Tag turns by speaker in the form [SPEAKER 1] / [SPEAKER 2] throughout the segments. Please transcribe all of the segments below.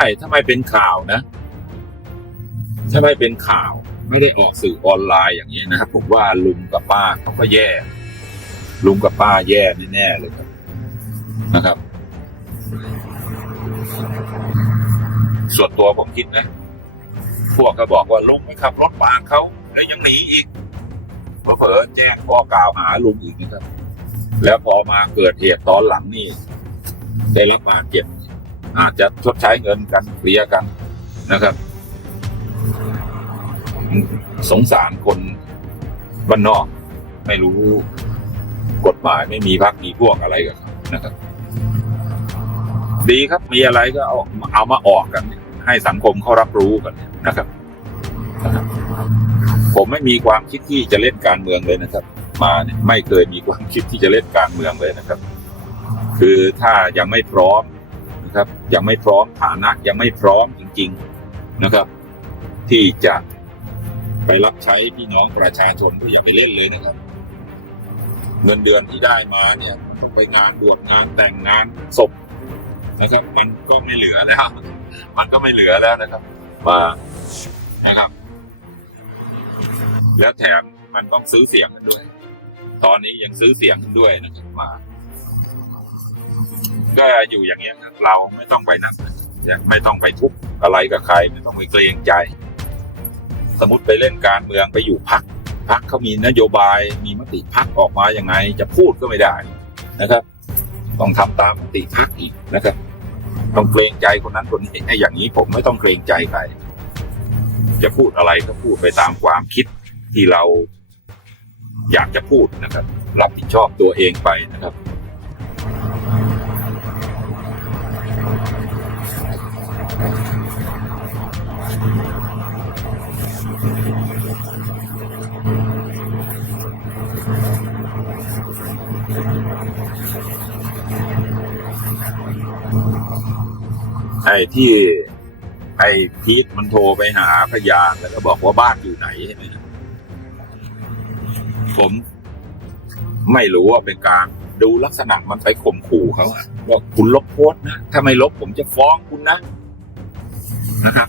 [SPEAKER 1] ช่ถ้าไม่เป็นข่าวนะ ถ้าไม่เป็นข่าว ไม่ได้ออกสื่อออนไลน์อย่างนี้นะครับผมว่าลุงกับป้าเขาก็แย่ ลุงกับป้าแย่แน่ๆเลยครับนะครับ ส่วนตัวผมคิดนะ พวกก็บอกว่าลุงไปขับรถปาดเขาแล้วยังหนีอีกเผลอแจ้งข้อกล่าวหาลุงอีกนะครับ แล้วพอมาเกิดเหตุตอนหลังนี่ ได้รับบาดเจ็บ อาจจะชดใช้เงินกันเคลียกันนะครับ สงสารคนบ้านนอก ไม่รู้กฎหมายไม่มีพักมีพวกอะไรกันนะครับ ดีครับมีอะไรก็เอาเอามาออกกัน ให้สังคมเขารับรู้กันนะครับ ผมไม่มีความคิดที่จะเล่นการเมืองเลยนะครับ มาเนี่ยไม่เคยมีความคิดที่จะเล่นการเมืองเลยนะครับ คือถ้ายังไม่พร้อม นะครับ ยังไม่พร้อมฐานะยังไม่พร้อมจริง ๆนะครับ ที่จะไปรับใช้พี่น้องประชาชนก็อย่าไปเล่นเลยนะครับ เงินเดือนที่ได้มาเนี่ยต้องไปงานบวชงานแต่งงานศพนะครับ มันก็ไม่เหลือแล้วมันก็ไม่เหลือแล้วนะครับมานะครับ แล้วแถมมันต้องซื้อเสียงกันด้วย ตอนนี้ยังซื้อเสียงกันด้วยนะครับมา ก็อยู่อย่างเงี้ยครับเราไม่ต้องไปนั่นไม่ต้องไปทุบอะไรกับใคร ไม่ต้องไปเกรงใจ สมมติไปเล่นการเมืองไปอยู่พักพักเขามีนโยบายมีมติพักออกมาอย่างไง จะพูดก็ไม่ได้นะครับ ต้องทำตามมติพักอีกนะครับ ต้องเกรงใจคนนั้นคนนี้ไอ้อย่างนี้ผมไม่ต้องเกรงใจใครจะพูดอะไรก็พูดไปตามความคิดที่เราอยากจะพูดนะครับ รับผิดชอบตัวเองไปนะครับ ไอ้ที่ไอ้พีทมันโทรไปหาพยานแล้วก็บอกว่าบ้านอยู่ไหนใช่ไหมผมไม่รู้ว่าเป็นการดูลักษณะมันไปข่มขู่เขาอะว่าคุณลบโพสนะถ้าไม่ลบผมจะฟ้องคุณนะนะครับ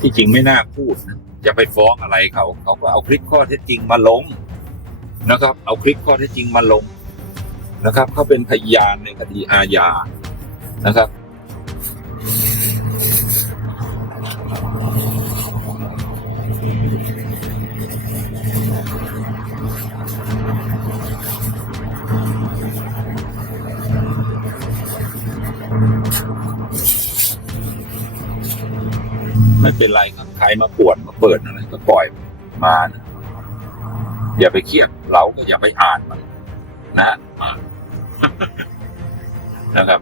[SPEAKER 1] ที่จริงไม่น่าพูดนะจะไปฟ้องอะไรเขา เขาก็เอาคลิปข้อเท็จจริงมาลงนะครับ เอาคลิปข้อเท็จจริงมาลง นะครับเขาเป็นพยานในคดีอาญานะครับ ไม่เป็นไรครับใครมาปวดมาเปิดอะไรก็ปล่อยมานะอย่าไปเครียดเราก็อย่าไปอ่านมันนะ นะครับ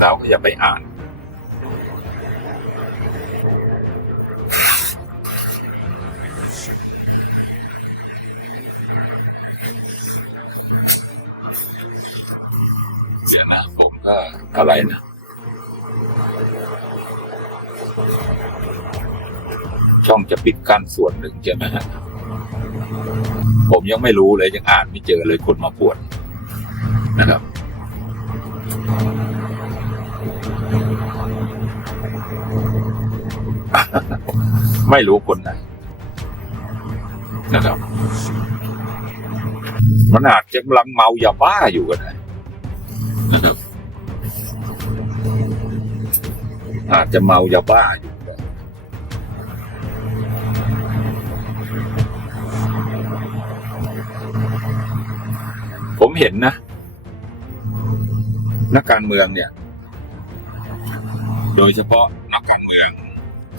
[SPEAKER 1] เราก็อย่าไปอ่าน เดี๋ยวนะผมก็อะไรนะช่องจะปิดกั้นส่วนหนึ่งใช่ไหมฮะ ผมยังไม่รู้เลยยังอ่านไม่เจอเลยคนมาปวดนะครับ ไม่รู้คนไหนนะครับ มันอาจจะกำลังเมายาบ้าอยู่ก็ได้นะครับอาจจะเมายาบ้าอยู่ ผมเห็นนะ นักการเมืองเนี่ย โดยเฉพาะนักการเมือง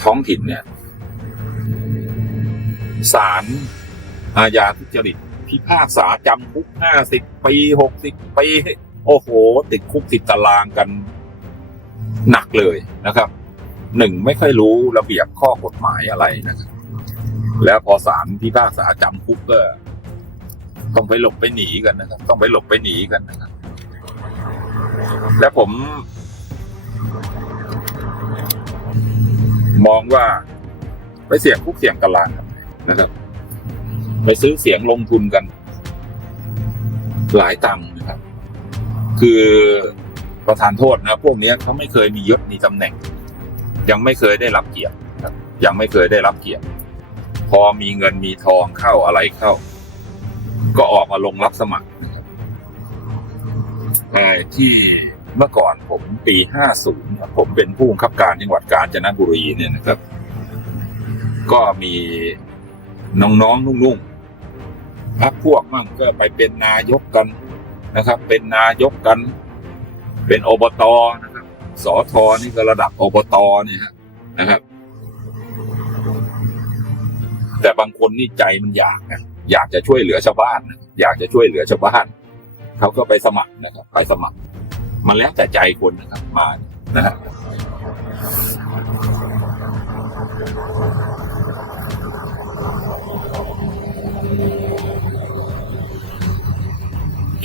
[SPEAKER 1] ท้องถิ่นเนี่ยศาลอาญาทุจริตพิพากษาจำคุกห้าสิบปีหกสิบปี โอ้โห ติดคุกติดตารางกันหนักเลยนะครับหนึ่งไม่ค่อยรู้ระเบียบข้อกฎหมายอะไรนะครับ แล้วพอศาลพิพากษาจำคุกก็ ต้องไปหลบไปหนีกันนะครับ ต้องไปหลบไปหนีกันนะครับ แล้วผม มองว่าไปเสี่ยงคุกเสี่ยงตารางนะครับ ไปซื้อเสียงลงทุนกัน หลายตังค์นะครับ คือประธานโทษนะพวกนี้เขาไม่เคยมียศมีตำแหน่ง ยังไม่เคยได้รับเกียรติยังไม่เคยได้รับเกียรติพอมีเงินมีทองเข้าอะไรเข้า ก็ออกมาลงรับสมัครนะครับเอ่ที่เมื่อก่อนผมปีห้าศูนย์ผมเป็นผู้บังคับการจังหวัดกาญจนบุรีเนี่ยนะครับ ก็มีน้องๆนุ่งๆพักพวกมั่งก็ไปเป็นนายกกันนะครับ เป็นนายกกัน เป็นอบตนะครับ สอทอนี่ก็ระดับอบตเนี่ยนะครับ แต่บางคนนี่ใจมันอยากนะ อยากจะช่วยเหลือชาวบ้านนะอยากจะช่วยเหลือชาวบ้านเขาก็ไปสมัครนะครับ ไปสมัคร มันแล้วแต่ใจคนนะครับมานะฮะ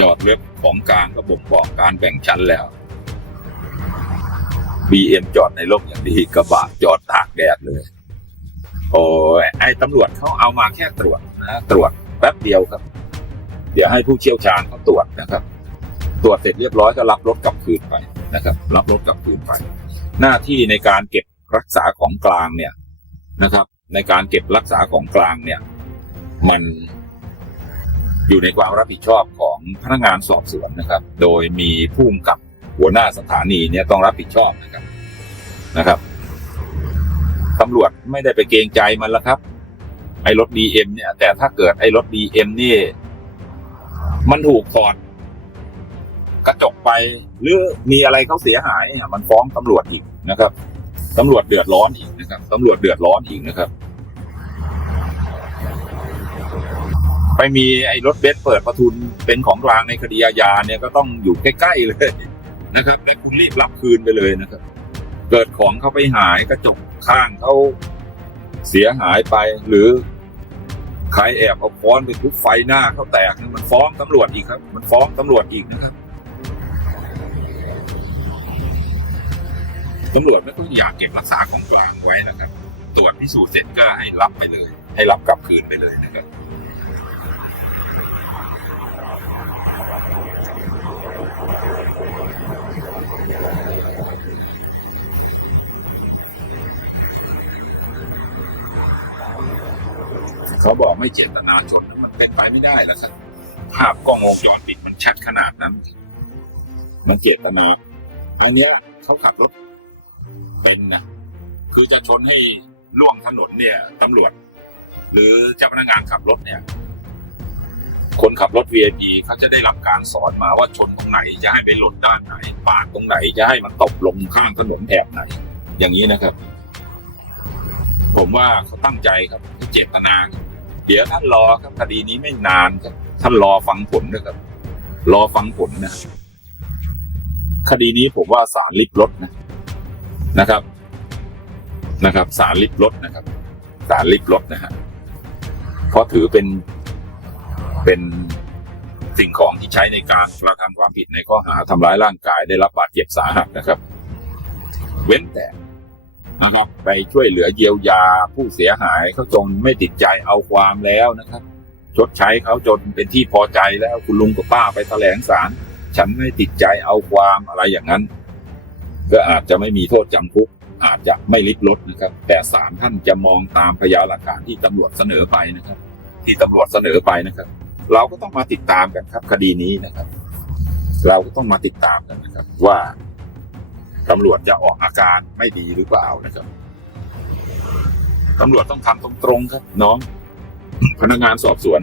[SPEAKER 1] จอดเว็บของกลางก็บ่งบอกการแบ่งชั้นแล้ว BM จอดในร่มอย่างดีกระบะจอดตากแดดเลย โอ้ยไอ้ตำรวจเขาเอามาแค่ตรวจ นะตรวจแป๊บเดียวครับ เดี๋ยวให้ผู้เชี่ยวชาญเขาตรวจนะครับ ตรวจเสร็จเรียบร้อยก็รับรถกลับคืนไปนะครับ รับรถกลับคืนไป หน้าที่ในการเก็บรักษาของกลางเนี่ยนะครับ ในการเก็บรักษาของกลางเนี่ย มันอยู่ในความรับผิดชอบของพนักงานสอบสวนนะครับ โดยมีผู้กำกับหัวหน้าสถานีเนี่ยต้องรับผิดชอบนะครับนะครับตำรวจไม่ได้ไปเกรงใจมันละครับ ไอ้รถดีเอ็มเนี่ย แต่ถ้าเกิดไอ้รถดีเอ็มนี่ มันถูกถอดกระจกไป หรือมีอะไรเขาเสียหายมันฟ้องตำรวจอีกนะครับตำรวจเดือดร้อนอีกนะครับตำรวจเดือดร้อนอีกนะครับ ไปมีไอ้รถเบนซ์เปิดประทุนเป็นของกลางในคดีอาญาเนี่ยก็ต้องอยู่ใกล้ๆเลยนะครับและคุณรีบรับคืนไปเลยนะครับ เกิดของเขาไปหายกระจกข้างเขา เสียหายไปหรือใครแอบเอาค้อนไปทุบไฟหน้าเขาแตกนะมันฟ้องตำรวจอีกครับ มันฟ้องตำรวจอีกนะครับตำรวจไม่ต้องอยากเก็บรักษาของกลางไว้นะครับ ตรวจพิสูจน์เสร็จก็ให้รับไปเลย ให้รับกลับคืนไปเลยนะครับ เขาบอกไม่เจตนาชนมันเป็นไปไม่ได้แล้วครับ ภาพกล้องวงจรปิดมันชัดขนาดนั้น มันเจตนาอันเนี้ยเขาขับรถเป็นนะคือจะชนให้ล่วงถนนเนี่ยตำรวจ หรือเจ้าพนักงานขับรถเนี่ย คนขับรถ VIP เขาจะได้รับการสอนมาว่าชนตรงไหนจะให้ไปหล่นด้านไหน ปาดตรงไหนจะให้มันตกลงข้างถนนแถบไหน อย่างนี้นะครับ ผมว่าเขาตั้งใจครับเขาเจตนาครับ เดี๋ยวท่านรอครับคดีนี้ไม่นานครับท่านรอฟังผลนะครับ รอฟังผลนะ คดีนี้ผมว่าสารลิบรถนะนะครับ นะครับสารลิบรถนะครับสารลิบรถนะฮะเพราะถือเป็นเป็นสิ่งของที่ใช้ในการกระทำความผิดในข้อหาทำร้ายร่างกายได้รับบาดเจ็บสาหัสนะครับ เว้นแต่ นะครับ ไปช่วยเหลือเยียวยาผู้เสียหายเขาจนไม่ติดใจเอาความแล้วนะครับ ชดใช้เขาจนเป็นที่พอใจแล้วคุณลุงกับป้าไปแถลงศาลฉันไม่ติดใจเอาความอะไรอย่างนั้น ก็อาจจะไม่มีโทษจำคุกอาจจะไม่ลิบลดนะครับ แต่ศาลท่านจะมองตามพยานหลักฐานที่ตำรวจเสนอไปนะครับ ที่ตำรวจเสนอไปนะครับ เราก็ต้องมาติดตามกันครับคดีนี้นะครับ เราก็ต้องมาติดตามกันนะครับว่า ตำรวจจะออกอาการไม่ดีหรือเปล่านะครับตำรวจต้องทำตรงๆครับ น้อง พนักงานสอบสวน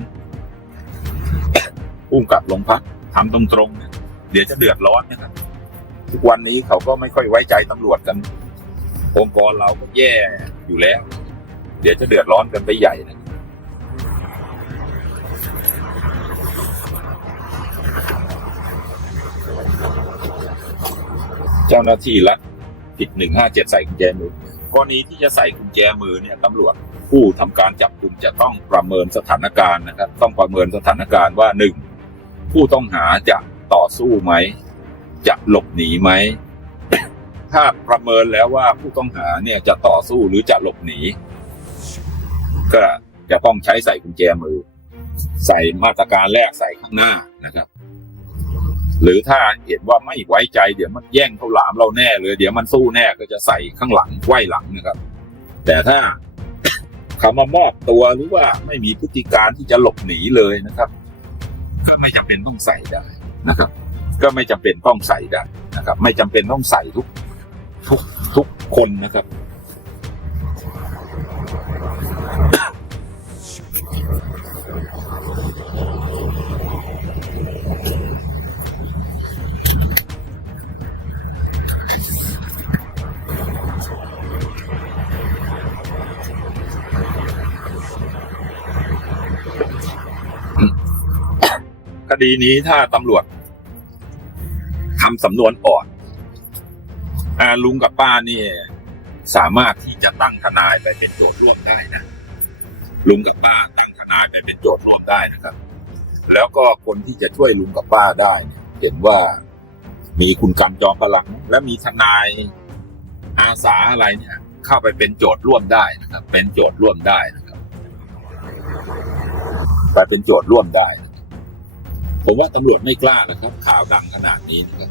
[SPEAKER 1] พุ่มกับโรงพักทำตรงๆเนี่ยเดี๋ยวจะเดือดร้อนนะครับทุกวันนี้เขาก็ไม่ค่อยไว้ใจตำรวจกัน องค์กรเราก็แย่อยู่แล้ว เดี๋ยวจะเดือดร้อนกันไปใหญ่นะ จ้าหน้าที่รัฐผิดหนึ่งห้าเจ็ดใส่กุญแจมือกรณีที่จะใส่กุญแจมือเนี่ยตำรวจผู้ทำการจับกลุ่มจะต้องประเมินสถานการณ์นะครับ ต้องประเมินสถานการณ์ว่าหนึ่งผู้ต้องหาจะต่อสู้ไหม จะหลบหนีไหม ถ้าประเมินแล้วว่าผู้ต้องหาเนี่ยจะต่อสู้หรือจะหลบหนี ก็จะต้องใช้ใส่กุญแจมือ ใส่มาตรการแรกใส่ข้างหน้านะครับ หรือถ้าเห็นว่าไม่ไว้ใจเดี๋ยวมันแย่งข้าวหลามเราแน่เลยเดี๋ยวมันสู้แน่ก็จะใส่ข้างหลังไขว้หลังนะครับ แต่ถ้าเขามามอบตัวหรือว่าไม่มีพฤติการที่จะหลบหนีเลยนะครับ ก็ไม่จำเป็นต้องใส่ได้นะครับ ก็ไม่จำเป็นต้องใส่ได้นะครับ ไม่จำเป็นต้องใส่ทุกทุกทุกคนนะครับ คดีนี้ถ้าตำรวจทำสำนวนอ่อนอาลุงกับป้านี่ สามารถที่จะตั้งทนายไปเป็นโจทย์ร่วมได้นะลุงกับป้าตั้งทนายไปเป็นโจทย์ร่วมได้นะครับ แล้วก็คนที่จะช่วยลุงกับป้าได้เนี่ยเห็นว่ามีคุณกำจอมพลัง และมีทนายอาสาอะไรเนี่ย เข้าไปเป็นโจทย์ร่วมได้นะครับ เป็นโจทย์ร่วมได้นะครับ ไปเป็นโจทย์ร่วมได้ ผมว่าตำรวจไม่กล้านะครับ ข่าวดังขนาดนี้นะครับ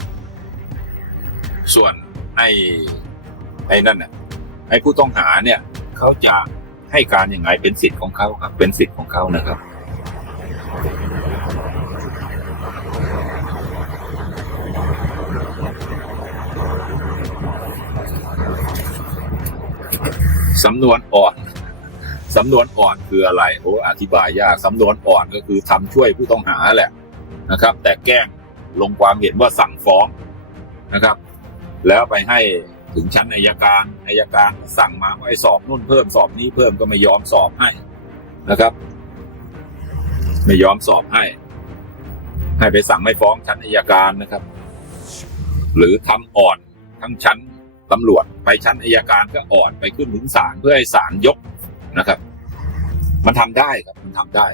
[SPEAKER 1] ส่วนไอ้ไอ้นั่นน่ะไอ้ผู้ต้องหาเนี่ย เขาจะให้การยังไงเป็นสิทธิ์ของเขาครับ เป็นสิทธิ์ของเขานะครับ สำนวนอ่อนสำนวนอ่อนคืออะไรโอ้อธิบายยากสำนวนอ่อนก็คือทำช่วยผู้ต้องหาแหละ นะครับ แต่แกล้งลงความเห็นว่าสั่งฟ้องนะครับ แล้วไปให้ถึงชั้นอายการอายการสั่งมาว่าให้สอบนู่นเพิ่มสอบนี้เพิ่มก็ไม่ยอมสอบให้นะครับ ไม่ยอมสอบให้ ให้ไปสั่งไม่ฟ้องชั้นอายการนะครับ หรือทำอ่อนทั้งชั้นตำรวจไปชั้นอายการก็อ่อนไปขึ้นถึงศาลเพื่อให้ศาลยกนะครับ มันทำได้ครับมันทำได้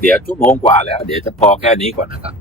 [SPEAKER 1] เดี๋ยวชั่วโมงกว่าแล้ว เดี๋ยวจะพอแค่นี้ก่อนนะครับ